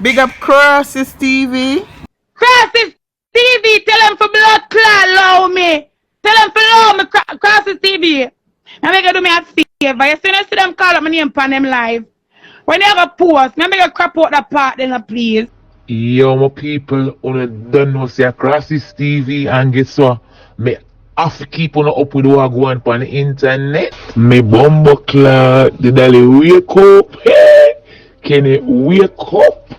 Big up Crosses TV. Crosses TV, tell them for blood clot, allow me. Tell them for allow me, Crosses TV. Now make do me a favor. You see them call up my name on them live. When they go post, me make a crap out that part then please. Yo, my people, on don't know say Crosses TV and guess what? Me have to keep on up with what go on the internet. Me bumbo clock, the Dolly wake up. Hey! Keny wake up.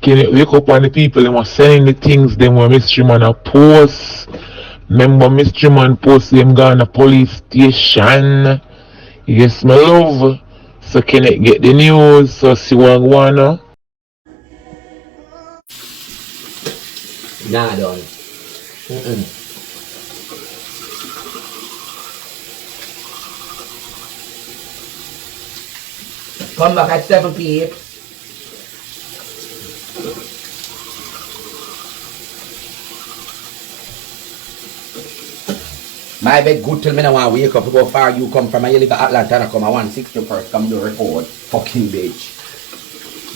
Keny wake up and the people them are saying the things them were mystery man a post. Remember mystery man post them gone to police station. Yes, my love. So Kenneth get the news, so see what go on now. Nah, done. Come back at 7 p.m. My bed good till me now want wake up. How far you come from? You live at Atlanta and I come at 160 first. Come do a report. Fucking bitch.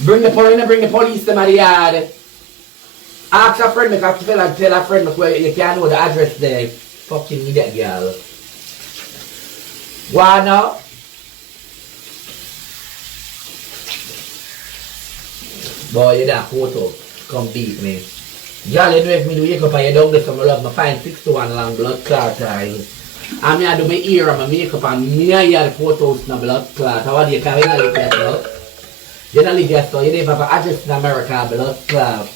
Bring the police them at the yard. Ask a friend, make a feel and tell a friend where you can't know the address there. Fucking idiot girl. Why now? Boy, you that photo. Come beat me. Girl, you know if me do wake up and you don't get some love, I find 6-1 long blood clot time. And me I do my ear and my makeup and me I hear the photos in the blood clot. How do you carry in the live your You don't live your store, you don't have an address in America, blood clot.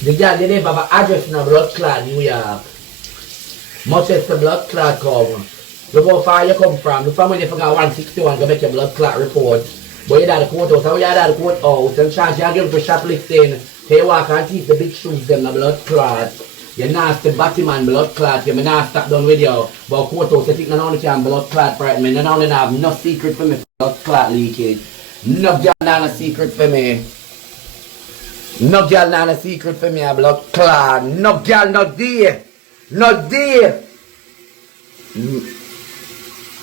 The girl, they never have an address in a blood clot New York. Much as the blood clot come. Look how far you come from. The family forgot 161 to make your blood clot report. But you had the courthouse, how you had the courthouse, and chance you give for shoplifting. You walk and teeth the big shoes them the blood clot. You nasty Batman blood clot, you may not stop done with you. But courthouse, you think not only can blood clot for me, not only have no secret for me blood clot leakage. No girl not a secret for me. No girl not a secret for me a blood clot. No girl not there. Not there.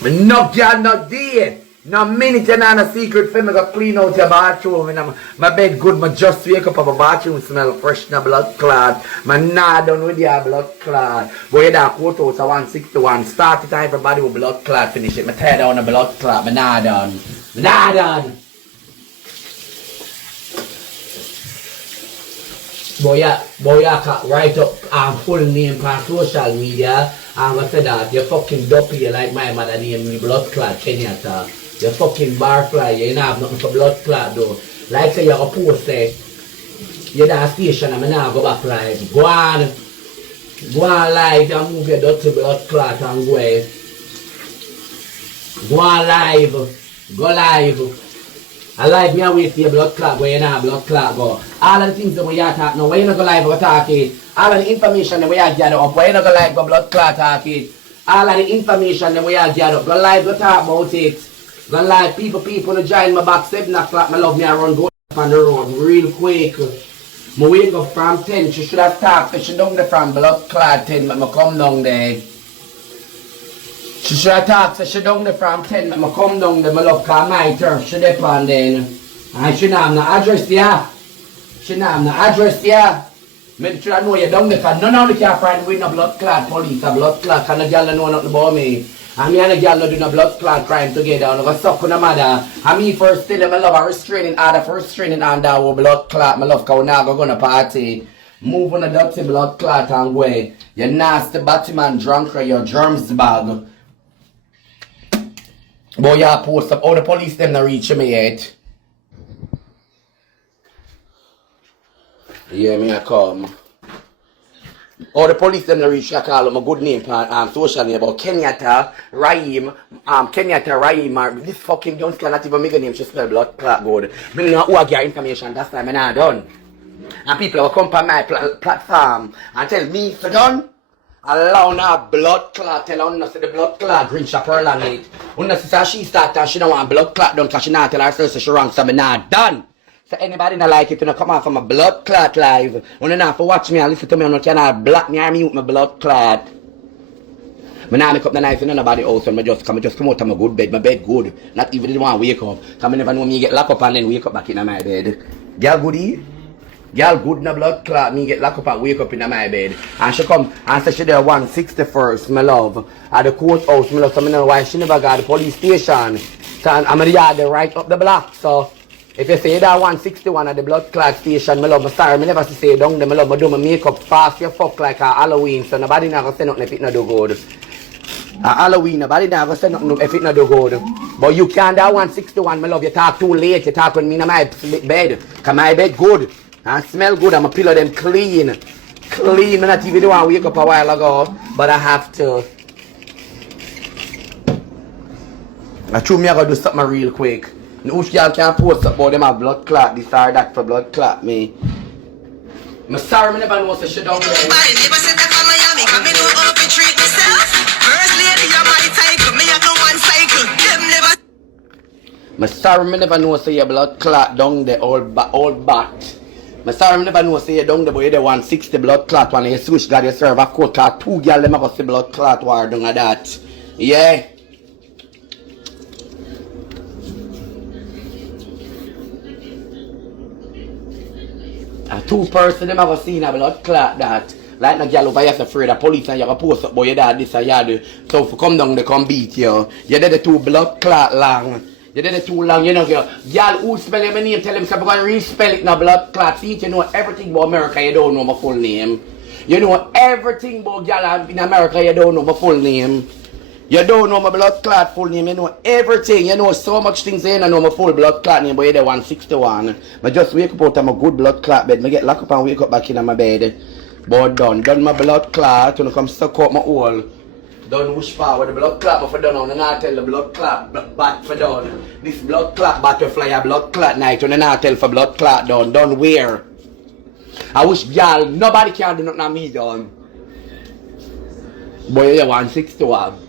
No girl not there. No minute you not a secret for me go clean out your bathroom. And my bed good, my just wake up of a bathroom smell fresh in a blood clot. My not done with your blood clot. But you that courthouse at 161. Start it everybody with blood clot finish it. My tear down a blood clot. My not done. My not done. Boy, write up full name on social media and I say that you fucking dopey like my mother name me blood clot Keny. You fucking barfly, you don't have nothing for blood clot though. Like say you're a post say, you're that station and I now go back live. Go on live and move your dirty blood clot and go away. Go on live, go live. I like me away for your blood clot where you not blood clot go. All of the things that we are talking now, where you not go live go talk it. All of the information that we are gather up, where you not go live go blood clot talk it. All of the information that we are gather up, go live go talk about it. Go live people to join my back 7 o'clock, my love me I run go up on the road real quick. I wake up from 10, she should have talked, she down there from blood clot 10, but I come down there. She should have talked, so she down there from 10, but I come down there, my love, cause my turf, she there on then. And she not have no address there. She not have no address there. Me should have know you down there, cause none of the can find with no blood clot police, a blood clot, and the girl don't know nothing about me. And me and the girl don't do no blood clot crime together, and I go suck on the mother. And me first tell them, my love, a restraining order for restraining under with blood clot, my love, cause we now go to party. Move on the dirty blood clot and go. You nasty Batman drunk or your germs bag. Boy, you post up. Oh, the police them not reach me yet. Yeah, me I come. Oh, the police them not reach. I call them a good name on social media about Kenyatta, Raheem, this fucking young cannot even make a name. She spell blood clot good. Me know who I get information. That's why I'm not done. And people will come on my platform and tell me for done. Allow now blood clot, tell her say the blood clot drink her pearl on it. When she start and she don't want blood clot done because she not tell herself so she wrong, so I'm not done. So anybody not like it, you know, come on from a blood clot live. When you not for watch me and listen to me, you cannot block me or mute my blood clot. I now make up the night in nobody else when I just come out of my good bed. My bed good. Not even the one wake up. Cause I never know me get locked up and then wake up back in my bed. Girl goodie. Girl good in a blood clot. Me get locked up and wake up in my bed. And she come and say she there 161st, my love. At the courthouse, my love. So I know why she never got the police station. So I'm in the yard right up the block. So if you say that 161 at the blood clot station, my love, I'm sorry, I never say down there, my love, I do my makeup fast, you fuck like a Halloween, so nobody not gonna say nothing if it not do good. A Halloween, nobody not gonna say nothing if it not do good. But you can't that 161, my love, you talk too late, you talk when me in my bed, cause my bed good, and smell good, I'm a pillow them clean. Clean, I not even the one wake up a while ago, but I have to. I true me I gotta do something real quick. No girl can post up about them have blood clot, this or that for blood clot me. I'm sorry, I never know so she don't know. My neighbor said that from Miami, come in over to treat myself. First lady, you're my cycle, me have no one cycle. Them never. I'm sorry, I never know so your blood clot down the old bat. I'm sorry, I never know so you down the boy the 160 blood clot when you switch God you serve a court card 2 girl them go see blood clot war down at that. Yeah. A 2 person them ever seen a blood clot that. Like no girl over here afraid of police and you go post up boy your dad this and you do. So if you come down they come beat you. You did the 2 blood clot long. You did it too long, you know girl. Girl who spell your name tell him so I'm gonna respell it now blood clot. See you know everything about America you don't know my full name. You know everything about girl in America you don't know my full name. You don't know my blood clot full name, you know everything, you know so much things you don't know my full blood clot name, but you're the 161. I just wake up out of my good blood clot bed, I get locked up and wake up back in my bed. But done my blood clot, when I come stuck out my hole. Done wish power, the blood clot but for done on, and I tell the blood clot bat for done. This blood clot butterfly a blood clot night, when I tell for blood clot done where? I wish y'all, nobody can do nothing on me done. Boy, you're 161.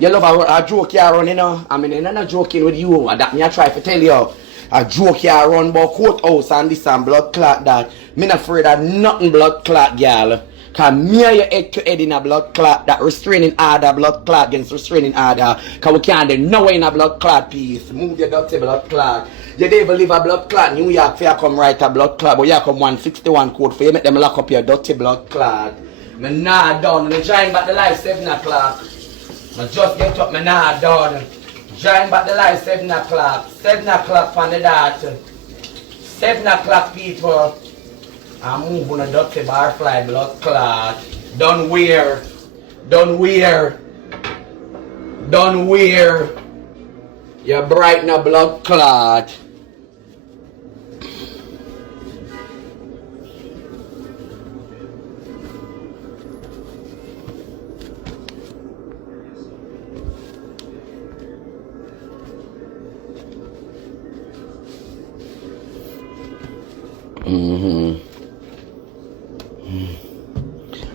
You love a joke you run, you know. I mean, I'm not joking with you. That me I try to tell you. A joke you run about courthouse and this and blood clot that. Me not afraid of nothing blood clot, girl. Cause me and your head to head in a blood clot. That restraining order, blood clot against restraining order. Cause we can't do no way in a blood clot piece. Move your dirty blood clot. You never leave a blood clot. New York for you come write a blood clot. But you come 161 code for you make them lock up your dirty blood clot. Me nah done. Me join back the live 7 o'clock. I just get up, me nah done. Join back the live 7 o'clock. 7 o'clock on the dot. 7 o'clock people. I move on a dirty barfly blood clot. Done where? Done where? Done where? You brighten a blood clot.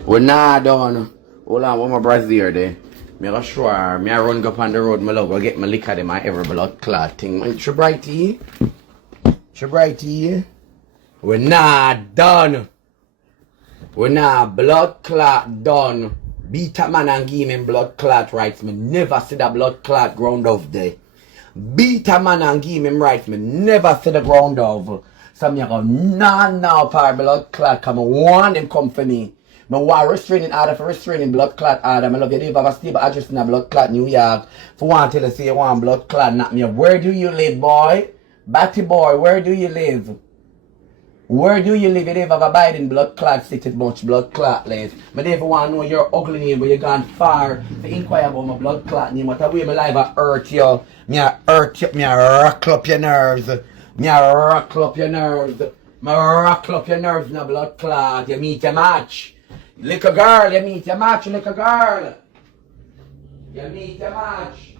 We're not done. Hold on, what my brother's here there? Me go sure, me I run up on the road, my love, go get my liquor them and every blood clot thing. Man, Shabrighty. Shabrighty. We're not done. We're not blood clot done. Beat a man and give him blood clot rights. Me never see the blood clot ground of there. Beat a man and give him rights. Me never see the ground of. So me go, nah, par blood clot. Come on, want them come for me. I want restraining order for restraining blood clot order. I love you. You have a stable address in a blood clot New York. For one tell you say you want blood clot, not me. Where do you live, boy? Batty boy, where do you live? Where do you live? You never have a Biden blood clot city much blood clot live. I never want to know your ugly name, but you gone far to inquire about my blood clot name. What a way my life I hurt you. Me I hurt you. Me I rockle up your nerves. Me I rockle up your nerves. Me rockle up your nerves in a blood clot. You meet your match. Little girl, you meet your match, little girl. You meet your match.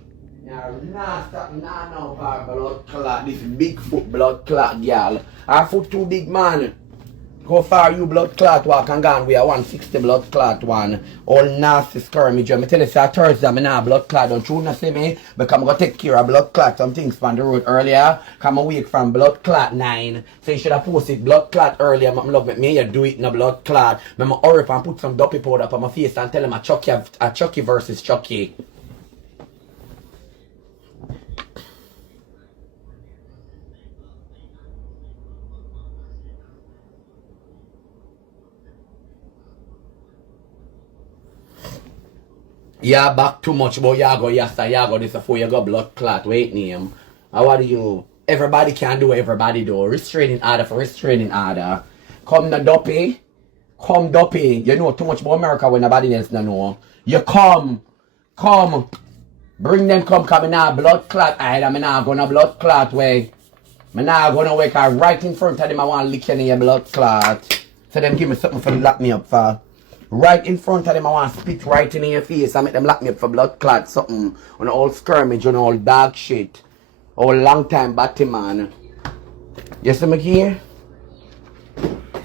You're not stopping now for blood clot. This big foot blood clot, girl. Her foot too big, man. Go far you blood clot walk and gone. We are 160 blood clot one. All nasty skirmish. I tell you, say Thursday, I'm not blood clot. Don't you not see me? Because I'm going to take care of blood clot. Some things from the road earlier. Come awake from blood clot 9. So you should have posted blood clot earlier. I'm love me. You do it in a blood clot. I'm going to hurry up and put some dopey powder up on my face and tell him a Chucky versus Chucky. Yeah, back too much about Yago, Yago, this before you got blood clot. Wait, name. How are you? Everybody can do what everybody do. Restraining order for restraining order. Come the dopey. Come dopey. You know too much about America when nobody else don't know. You come. Bring them come in a blood clot. I'm not gonna blood clot way. I'm not gonna wake up right in front of them. I want to lick in your blood clot. So them give me something for lock me up for. Right in front of them, I want to spit right in your face. I make them lock me up for blood clot, something. On all skirmish, on all dog shit. All long time batty man. You see me here?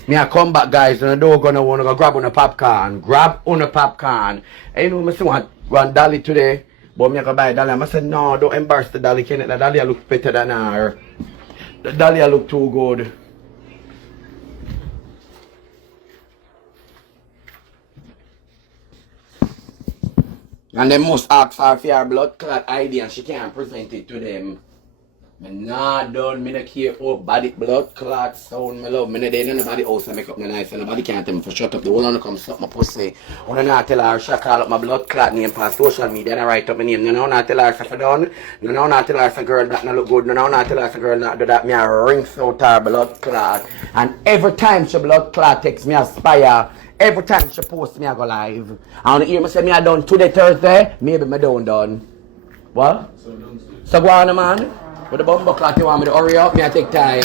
Me I come back, guys, and I don't gonna wanna go grab on a popcorn. Grab on a popcorn. And you know, I want one Dolly today. But me I go buy Dolly. I said, no, don't embarrass the Dolly, Kenneth. The Dolly I look better than her. The Dolly I look too good. And they must ask her for her blood clot ID and she can't present it to them. Me nah done, me not care about body blood clot sound, me love. Me not there nobody else make up me nice and nobody can't tell me for shut up. The one come suck my pussy. When I not tell her she call up my blood clot name past social media and I write up my name. You know not tell her if I done. You know not tell her if a girl that not look good. You know not tell her if a girl not do that. Me I rinse out her blood clot. And every time she blood clot takes me aspire. Every time she posts me, I go live. And hear me say me I done today Thursday, maybe me done. What? So go on, man. With the bumbo clot you want me to hurry up, me I take time.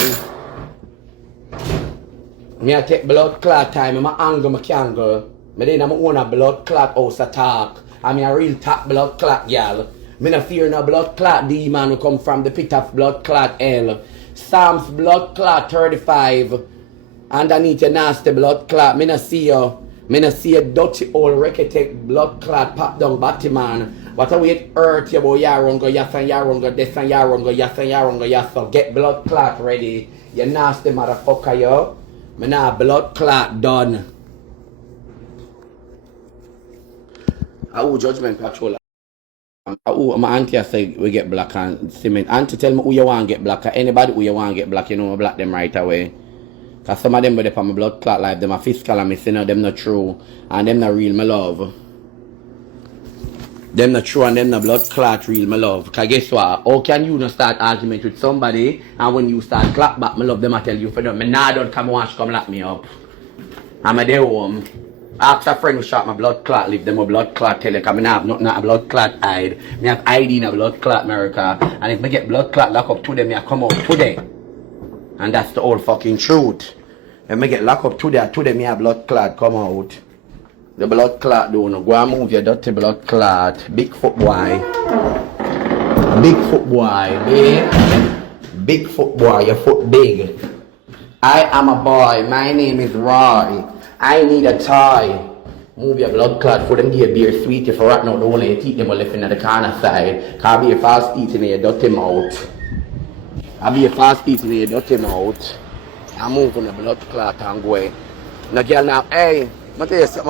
Me I take blood clot time, me angle, me cangle. Me then I'm own a blood clot house attack. I mean a real top blood clot girl. Me no fear no blood clot demon who come from the pit of blood clot hell. Psalms blood clot 35. Underneath your nasty blood clot, me no see you. Me no see a dirty old reketek blood clot pop down batty man. What a way hurt you about yaron go yes and yaron go this and yaron go yes and yaron go yes. So get blood clot ready. You nasty motherfucker yo. Me nah blood clot done. Who judgment patrol? My auntie I say we get black and cement. Auntie tell me who you want get black. Anybody who you want get black, you know I black them right away. Cause some of them but they my blood clot life, them are fiscal and me say no, them not true. And them not real, my love. Them not true and them not blood clot real, my love. Cause guess what? How can you not start argument with somebody and when you start clap back, my love, them I tell you for them. Me nah don't come watch come lock me up. I'm a day home. Ask a friend who shot my blood clot, leave them a blood clot tell you cause me nah have nothing a blood clot hide. Me have ID in a blood clot America. And if me get blood clot lock up today, me I come out today. And that's the whole fucking truth. When me get locked up today me a blood clot come out. The blood clot don't go and move your dirty blood clot. Big foot boy. Big foot boy, big. Big foot boy, your foot big. I am a boy, my name is Roy. I need a toy. Move your blood clot for them give beer sweet if right now the only teeth them will left in the corner side. Cause be a fast eating in your dirty mouth. I be a fast eating in your dirty mouth. I move on the blood clot and go away. Now girl now, hey, I tell you something